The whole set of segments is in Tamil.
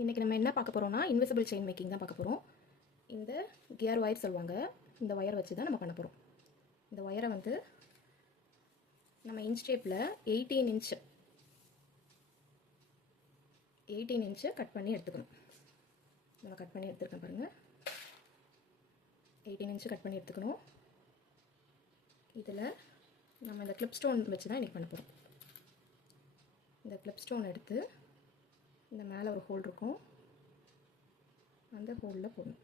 இன்றைக்கி நம்ம என்ன பார்க்க போகிறோம்னா இன்விசிபிள் செயின் மேக்கிங் தான் பார்க்க போகிறோம். இந்த கியர் ஒயர் சொல்லுவாங்க, இந்த ஒயர் வச்சு தான் நம்ம பண்ண போகிறோம். இந்த ஒயரை வந்து நம்ம இன்ச் டேப்பில் 18 இன்ச்சு கட் பண்ணி எடுத்துக்கணும். நம்ம கட் பண்ணி எடுத்துருக்கேன் பாருங்கள், 18 இன்ச்சு கட் பண்ணி எடுத்துக்கணும். இதில் நம்ம இந்த கிளிப் ஸ்டோன் வச்சு தான் இன்றைக்கி பண்ண போகிறோம். இந்த கிளிப் ஸ்டோன் எடுத்து இந்த மேலே ஒரு ஹோல் இருக்கும், அந்த ஹோலில் போடணும்.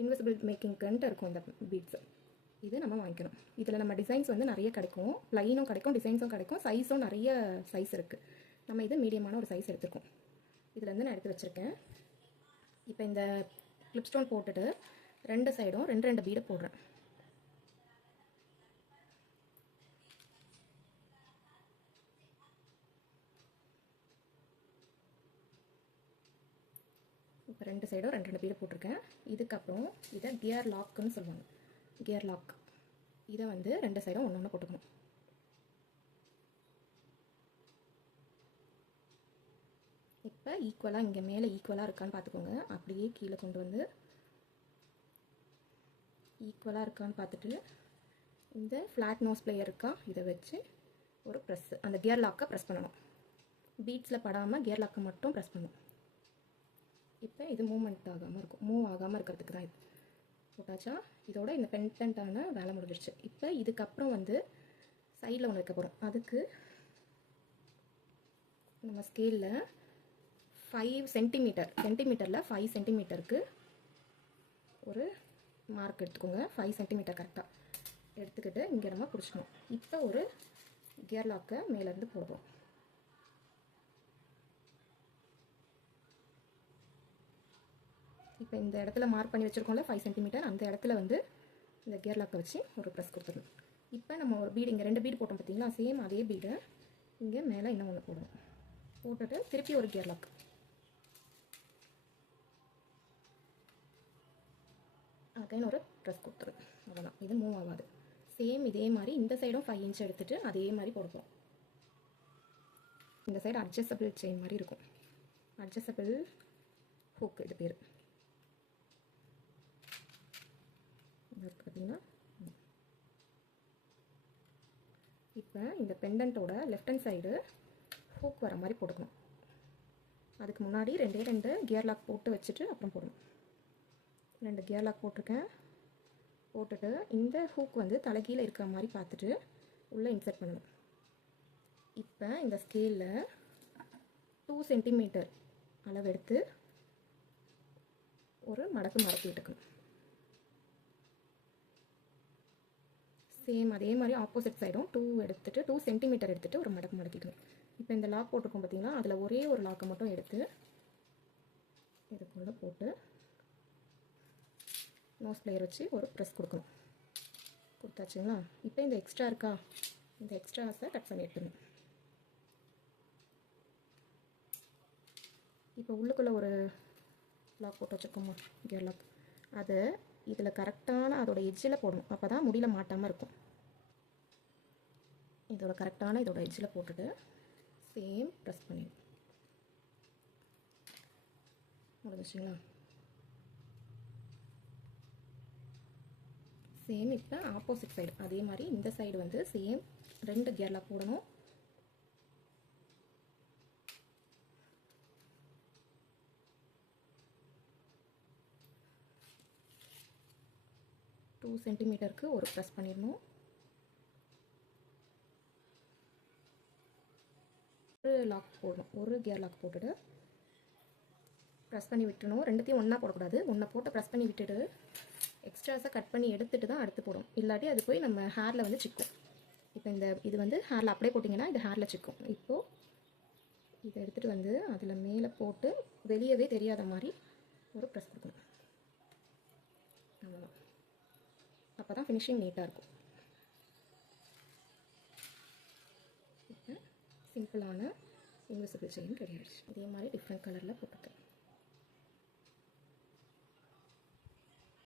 இன்விசிபிள் மேக்கிங்க்குன்ட்டு இருக்கும் இந்த பீட்ஸு, இது நம்ம வாங்கிக்கணும். இதில் நம்ம டிசைன்ஸ் வந்து நிறைய கிடைக்கும், ப்ளைனும் கிடைக்கும், டிசைன்ஸும் கிடைக்கும், சைஸும் நிறைய சைஸ் இருக்குது. நம்ம இது மீடியமான ஒரு சைஸ் எடுத்துருக்கோம். இதில் வந்து நான் எடுத்து வச்சுருக்கேன். இப்போ இந்த கிளிப் ஸ்டோன் போட்டுட்டு ரெண்டு சைடும் ரெண்டு பீடை போடுறேன். இப்போ ரெண்டு சைடும் ரெண்டு பீடை போட்டிருக்கேன். இதுக்கப்புறம் இதை கியர் லாக்குன்னு சொல்லுவாங்க, கியர் லாக். இதை வந்து ரெண்டு சைடும் ஒன்று போட்டுக்கணும். இப்போ ஈக்குவலாக இங்கே மேலே ஈக்குவலாக இருக்கான்னு பார்த்துக்கோங்க. அப்படியே கீழே கொண்டு வந்து ஈக்குவலாக இருக்கான்னு பார்த்துட்டு இந்த ஃப்ளாட் நோஸ் பிளேயர் இருக்கா, இதை வச்சு ஒரு ப்ரெஸ்ஸு அந்த கியர் லாக்கை ப்ரெஸ் பண்ணணும். பீட்ஸில் படாமல் கியர் லாக்கை மட்டும் ப்ரெஸ் பண்ணணும். இப்போ இது மூவ் ஆகாமல் இருக்கிறதுக்கு தான் இது போட்டாச்சா. இதோட இந்த பெண்டன்ட்டான வேலை முடிஞ்சிருச்சு. இப்போ இதுக்கப்புறம் வந்து சைடில் ஒன்று வைக்க போகிறோம். அதுக்கு நம்ம ஸ்கேலில் 5 சென்டிமீட்டரில் 5 சென்டிமீட்டருக்கு ஒரு மார்க் எடுத்துக்கோங்க. 5 சென்டிமீட்டர் கரெக்டாக எடுத்துக்கிட்டு இங்கே நம்ம பிடிச்சிக்கணும். இப்போ ஒரு கியர் லாக்கை மேலேருந்து போடுறோம். இப்போ இந்த இடத்துல மார்க் பண்ணி வச்சுருக்கோம்ல 5 சென்டிமீட்டர், அந்த இடத்துல வந்து இந்த கியர் லாக்கை வச்சு ஒரு ப்ரெஸ் கொடுத்துடணும். இப்போ நம்ம ஒரு பீடு, இங்கே 2 பீடு போட்டோம் பார்த்தீங்களா, சேம் அதே பீடை இங்கே மேலே இன்னும் ஒன்று போடுவோம். போட்டுட்டு திருப்பி ஒரு கியர் லாக், அகைன் ஒரு ப்ரெஸ் கொடுத்துருது. அவ்வளோதான், இது மூவ் ஆகாது. சேம் இதே மாதிரி இந்த சைடும் 5 இன்ச் எடுத்துகிட்டு அதே மாதிரி போடுவோம். இந்த சைடு அட்ஜஸ்டபிள் செயின் மாதிரி இருக்கும், அட்ஜஸ்டபிள் ஹூக் இது பேர். பார்த்தீங்கன்னா இப்போ இந்த பெண்டன்ட்டோட லெஃப்ட் ஹேண்ட் சைடு ஹூக் வர மாதிரி போட்டுக்கணும். அதுக்கு முன்னாடி ரெண்டு கியர் லாக் போட்டு வச்சுட்டு அப்புறம் போடணும். 2 கியர் லாக் போட்டிருக்கேன். போட்டுட்டு இந்த ஹூக் வந்து தலைகீழே இருக்கிற மாதிரி பார்த்துட்டு உள்ளே இன்சர்ட் பண்ணணும். இப்போ இந்த ஸ்கேலில் 2 சென்டிமீட்டர் அளவு எடுத்து ஒரு மடக்கி விட்டுக்கணும். சேம் அதே மாதிரி ஆப்போசிட் சைடும் 2 சென்டிமீட்டர் எடுத்துகிட்டு ஒரு மடக்கிக்கணும். இப்போ இந்த லாக் போட்டிருக்கோம் பார்த்தீங்களா, அதில் ஒரே ஒரு லாக்கை மட்டும் எடுத்து இதுக்குள்ளே போட்டு நோஸ் பிளேயர் வச்சு ஒரு ப்ரெஸ் கொடுக்கணும். கொடுத்தாச்சுங்களா. இப்போ இந்த எக்ஸ்ட்ரா இருக்கா, இந்த எக்ஸ்ட்ராஸை கட் பண்ணி எடுத்துக்கணும். இப்போ உள்ளுக்குள்ளே ஒரு லாக் போட்டு வச்சுருக்கோமா, கியர் லாக், அதை இதில் கரெக்டான அதோட எட்ஜில் போடணும். அப்போ தான் முடியல மாட்டாமல் இருக்கும். இதோட கரெக்டான இதோட எட்ஜில் போட்டுட்டு சேம் ப்ரெஸ் பண்ணி முடிஞ்சிச்சிங்களா. சேம் இப்போ ஆப்போசிட் சைடு அதே மாதிரி இந்த சைடு வந்து சேம் 2 கியர் லாக் போடணும். சென்டிமீட்டருக்கு ஒரு ப்ரெஸ் பண்ணிடணும். ஒரு லாக் போடணும், ஒரு கியர் லாக் போட்டுட்டு ப்ரெஸ் பண்ணி விட்டுணும். ரெண்டுத்தையும் ஒன்றா போடக்கூடாது, ஒன்றை போட்டு ப்ரெஸ் பண்ணி விட்டுட்டு எக்ஸ்ட்ராஸை கட் பண்ணி எடுத்துகிட்டு தான் அடுத்து போடும். இல்லாட்டி அது போய் நம்ம ஹேரில் வந்து சிக்கும். இப்போ இது வந்து ஹேரில் அப்படியே போட்டிங்கன்னா இது ஹேரில் சிக்கும். இப்போது இதை எடுத்துகிட்டு வந்து அதில் மேலே போட்டு வெளியவே தெரியாத மாதிரி ஒரு ப்ரெஸ் கொடுக்கணும். அவ்வளோதான், அப்போ தான் ஃபினிஷிங் நீட்டாக இருக்கும். இப்போ சிம்பிளான இன்விசிபிள் செயின் ரெடி ஆகிடுச்சு. இதே மாதிரி டிஃப்ரெண்ட் கலரில் போட்டுருக்கேன்.